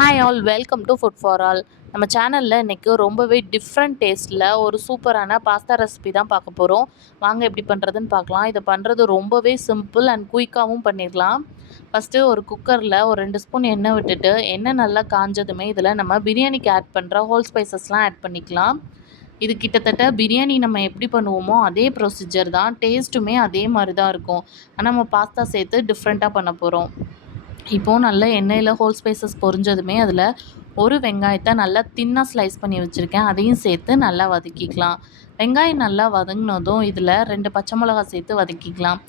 Hi all welcome to food for all. நம்ம சேனலில் இன்றைக்கி ரொம்பவே டிஃப்ரெண்ட் டேஸ்ட்டில் ஒரு சூப்பரான பாஸ்தா ரெசிபி தான் பார்க்க போகிறோம். வாங்க எப்படி பண்ணுறதுன்னு பார்க்கலாம். இதை பண்ணுறது ரொம்பவே சிம்பிள் அண்ட் குயிக்காகவும் பண்ணிடலாம். ஃபஸ்ட்டு ஒரு குக்கரில் ஒரு 2 ஸ்பூன் எண்ணெய் விட்டுட்டு எண்ணெய் நல்லா காஞ்சதுமே இதில் நம்ம பிரியாணிக்கு ஆட் பண்ணுற ஹோல் ஸ்பைசஸ்லாம் ஆட் பண்ணிக்கலாம். இது கிட்டத்தட்ட பிரியாணி நம்ம எப்படி பண்ணுவோமோ அதே ப்ரொசீஜர் தான், டேஸ்ட்டுமே அதே மாதிரி தான் இருக்கும். ஆனால் நம்ம பாஸ்தா சேர்த்து டிஃப்ரெண்ட்டாக பண்ண போகிறோம். இப்போது நல்லா எண்ணெயில் ஹோல் ஸ்பைசஸ் பொரிஞ்சதுமே அதில் ஒரு வெங்காயத்தை நல்லா தின்னாக ஸ்லைஸ் பண்ணி வச்சுருக்கேன், அதையும் சேர்த்து நல்லா வதக்கிக்கலாம். வெங்காயம் நல்லா வதங்கினதும் இதில் 2 பச்சை மிளகா சேர்த்து வதக்கிக்கலாம்.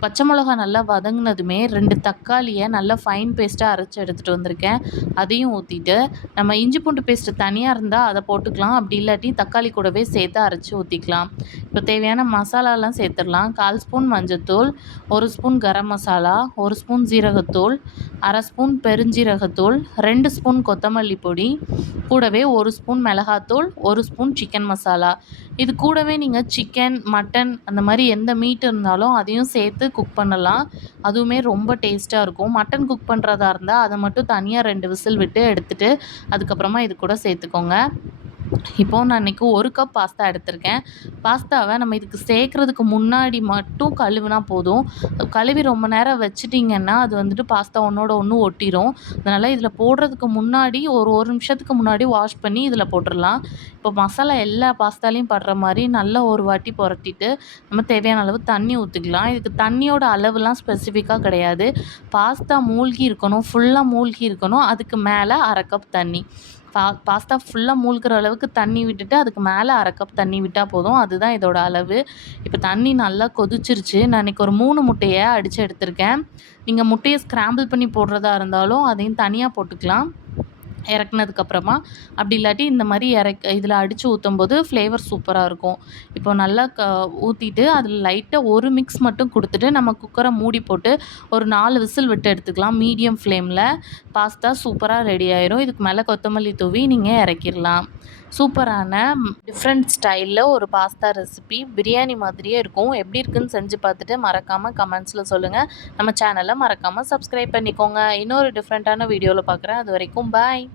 பச்சை மிளகா நல்லா வதங்கினதுமே 2 தக்காளியை நல்லா ஃபைன் பேஸ்ட்டாக அரைச்சி எடுத்துகிட்டு வந்திருக்கேன், அதையும் ஊற்றிட்டு நம்ம இஞ்சி பூண்டு பேஸ்ட்டு தனியாக இருந்தால் அதை போட்டுக்கலாம், அப்படி இல்லாட்டி தக்காளி கூடவே சேர்த்து அரைச்சி ஊற்றிக்கலாம். இப்போ தேவையான மசாலாலாம் சேர்த்துடலாம். 1/4 ஸ்பூன் மஞ்சத்தூள், 1 ஸ்பூன் கரம் மசாலா, 1 ஸ்பூன் ஜீரகத்தூள், 1/2 ஸ்பூன் பெருஞ்சீரகத்தூள், 2 ஸ்பூன் கொத்தமல்லி பொடி, கூடவே 1 ஸ்பூன் மிளகாத்தூள், 1 ஸ்பூன் சிக்கன் மசாலா. இது கூடவே நீங்கள் சிக்கன், மட்டன் அந்த மாதிரி எந்த மீட் இருந்தாலும் அதையும் சேர்த்து குக் பண்ணலாம். அதுவுமே ரொம்ப டேஸ்ட்டாக இருக்கும். மட்டன் குக் பண்ணுறதா இருந்தால் அதை மட்டும் தனியாக 2 விசில் விட்டு எடுத்துகிட்டு அதுக்கப்புறமா இது கூட சேர்த்துக்கோங்க. இப்போது நான் இன்றைக்கி 1 கப் பாஸ்தா எடுத்திருக்கேன். பாஸ்தாவை நம்ம இதுக்கு சேர்க்குறதுக்கு முன்னாடி மட்டும் கழுவினா போதும். கழுவி ரொம்ப நேரம் வச்சிட்டிங்கன்னா அது வந்துட்டு பாஸ்தா ஒன்றோட ஒன்று ஒட்டிடும். அதனால் இதில் போடுறதுக்கு முன்னாடி ஒரு நிமிஷத்துக்கு முன்னாடி வாஷ் பண்ணி இதில் போட்டுடலாம். இப்போ மசாலா எல்லா பாஸ்தாலையும் படுற மாதிரி நல்லா ஒரு வாட்டி புரட்டிட்டு நம்ம தேவையான அளவு தண்ணி ஊற்றிக்கலாம். இதுக்கு தண்ணியோட அளவுலாம் ஸ்பெசிஃபிக்காக கிடையாது. பாஸ்தா மூழ்கி இருக்கணும், ஃபுல்லாக மூழ்கி இருக்கணும். அதுக்கு மேலே 1/2 கப் தண்ணி. பாஸ்தா ஃபுல்லாக மூழ்கிற அளவுக்கு தண்ணி விட்டுட்டு அதுக்கு மேலே 1/2 கப் தண்ணி விட்டால் போதும். அதுதான் இதோட அளவு. இப்போ தண்ணி நல்லா கொதிச்சிருச்சு. நான் இன்றைக்கி ஒரு 3 முட்டையை அடித்து எடுத்திருக்கேன். நீங்கள் முட்டையை ஸ்க்ராம்பிள் பண்ணி போடுறதா இருந்தாலும் அதையும் தனியாக போட்டுக்கலாம் இறக்குனதுக்கப்புறமா. அப்படி இல்லாட்டி இந்த மாதிரி இதில் அடித்து ஊற்றும்போது ஃப்ளேவர் சூப்பராக இருக்கும். இப்போ நல்லா ஊற்றிட்டு அதில் லைட்டாக ஒரு மிக்ஸ் மட்டும் கொடுத்துட்டு நம்ம குக்கரை மூடி போட்டு ஒரு 4 விசில் விட்டு எடுத்துக்கலாம் மீடியம் ஃப்ளேமில். பாஸ்தா சூப்பராக ரெடி ஆயிரும். இதுக்கு மேலே கொத்தமல்லி தூவி நீங்கள் இறக்கிடலாம். சூப்பரான டிஃப்ரெண்ட் ஸ்டைலில் ஒரு பாஸ்தா ரெசிபி பிரியாணி மாதிரியே இருக்கும். எப்படி இருக்குன்னு செஞ்சு பார்த்துட்டு மறக்காமல் கமெண்ட்ஸில் சொல்லுங்கள். நம்ம சேனலை மறக்காமல் சப்ஸ்கிரைப் பண்ணிக்கோங்க. இன்னொரு டிஃப்ரெண்ட்டான வீடியோவில் பார்க்குறேன். அது வரைக்கும் பாய்.